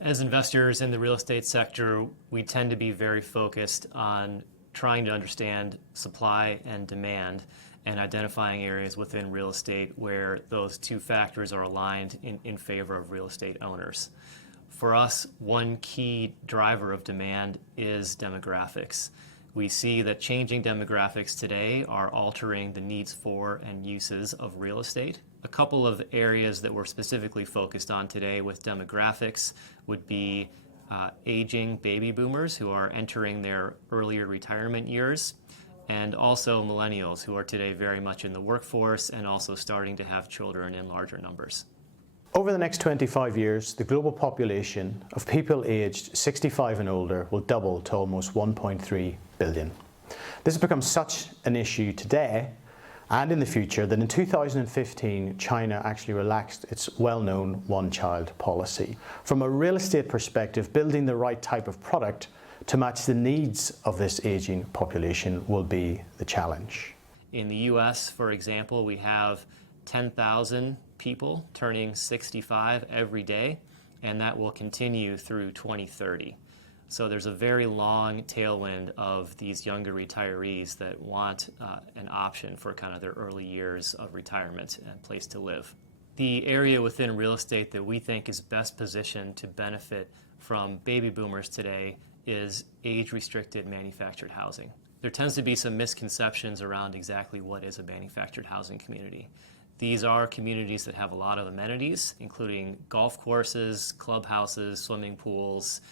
As investors in the real estate sector, we tend to be very focused on trying to understand supply and demand and identifying areas within real estate where those two factors are aligned in favor of real estate owners. For us, one key driver of demand is demographics. We see that changing demographics today are altering the needs for and uses of real estate. A couple of areas that we're specifically focused on today with demographics would be aging baby boomers who are entering their earlier retirement years, and also millennials who are today very much in the workforce and also starting to have children in larger numbers. Over the next 25 years, the global population of people aged 65 and older will double to almost 1.3 billion. This has become such an issue today and in the future that in 2015 China actually relaxed its well-known one-child policy. From a real estate perspective, building the right type of product to match the needs of this aging population will be the challenge. In the US, for example, we have 10,000 people turning 65 every day, and that will continue through 2030. So there's a very long tailwind of these younger retirees that want an option for kind of their early years of retirement and place to live. The area within real estate that we think is best positioned to benefit from baby boomers today is age-restricted manufactured housing. There tends to be some misconceptions around exactly what is a manufactured housing community. These are communities that have a lot of amenities, including golf courses, clubhouses, swimming pools,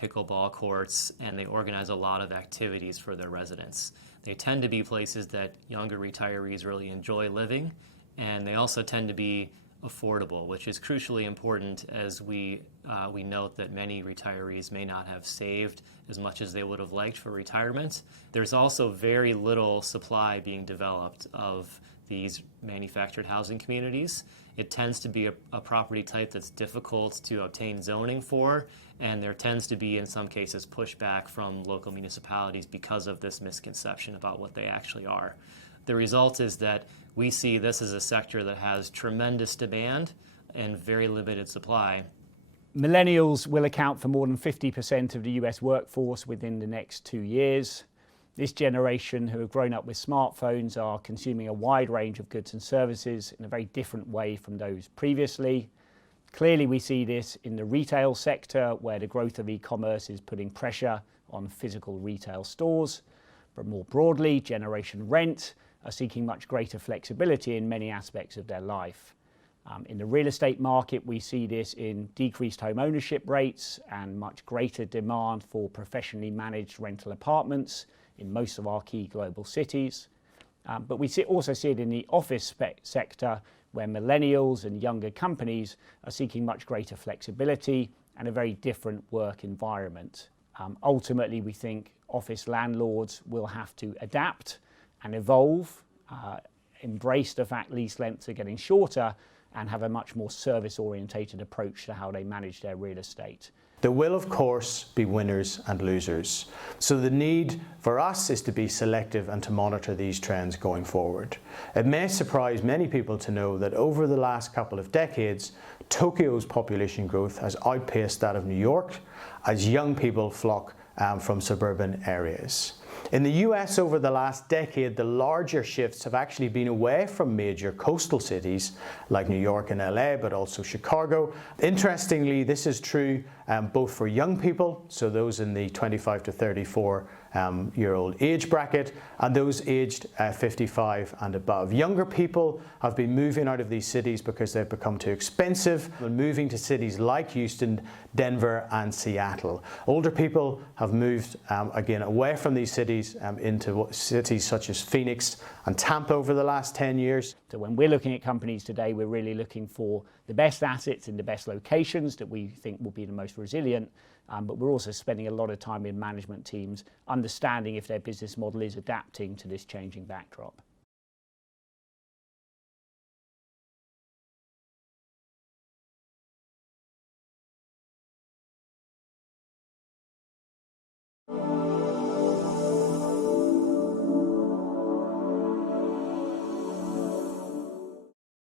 pickleball courts, and they organize a lot of activities for their residents. They tend to be places that younger retirees really enjoy living, and they also tend to be affordable, which is crucially important as we note that many retirees may not have saved as much as they would have liked for retirement. There's also very little supply being developed of these manufactured housing communities. It tends to be a property type that's difficult to obtain zoning for, and there tends to be, in some cases, pushback from local municipalities because of this misconception about what they actually are. The result is that we see this as a sector that has tremendous demand and very limited supply. Millennials will account for more than 50% of the US workforce within the next 2 years. This generation, who have grown up with smartphones, are consuming a wide range of goods and services in a very different way from those previously. Clearly, we see this in the retail sector, where the growth of e-commerce is putting pressure on physical retail stores. But more broadly, Generation Rent are seeking much greater flexibility in many aspects of their life. In the real estate market, we see this in decreased home ownership rates and much greater demand for professionally managed rental apartments in most of our key global cities. But we also see it in the office sector, where millennials and younger companies are seeking much greater flexibility and a very different work environment. Ultimately, we think office landlords will have to adapt and evolve, embrace the fact lease lengths are getting shorter, and have a much more service-orientated approach to how they manage their real estate. There will, of course, be winners and losers. So the need for us is to be selective and to monitor these trends going forward. It may surprise many people to know that over the last couple of decades, Tokyo's population growth has outpaced that of New York as young people flock from suburban areas. In the US over the last decade, the larger shifts have actually been away from major coastal cities like New York and LA, but also Chicago. Interestingly, this is true both for young people, so those in the 25 to 34-year-old age bracket, and those aged 55 and above. Younger people have been moving out of these cities because they've become too expensive and moving to cities like Houston, Denver and Seattle. Older people have moved again away from these cities into cities such as Phoenix and Tampa over the last 10 years. So when we're looking at companies today, we're really looking for the best assets in the best locations that we think will be the most resilient, but we're also spending a lot of time in management teams understanding if their business model is adapting to this changing backdrop.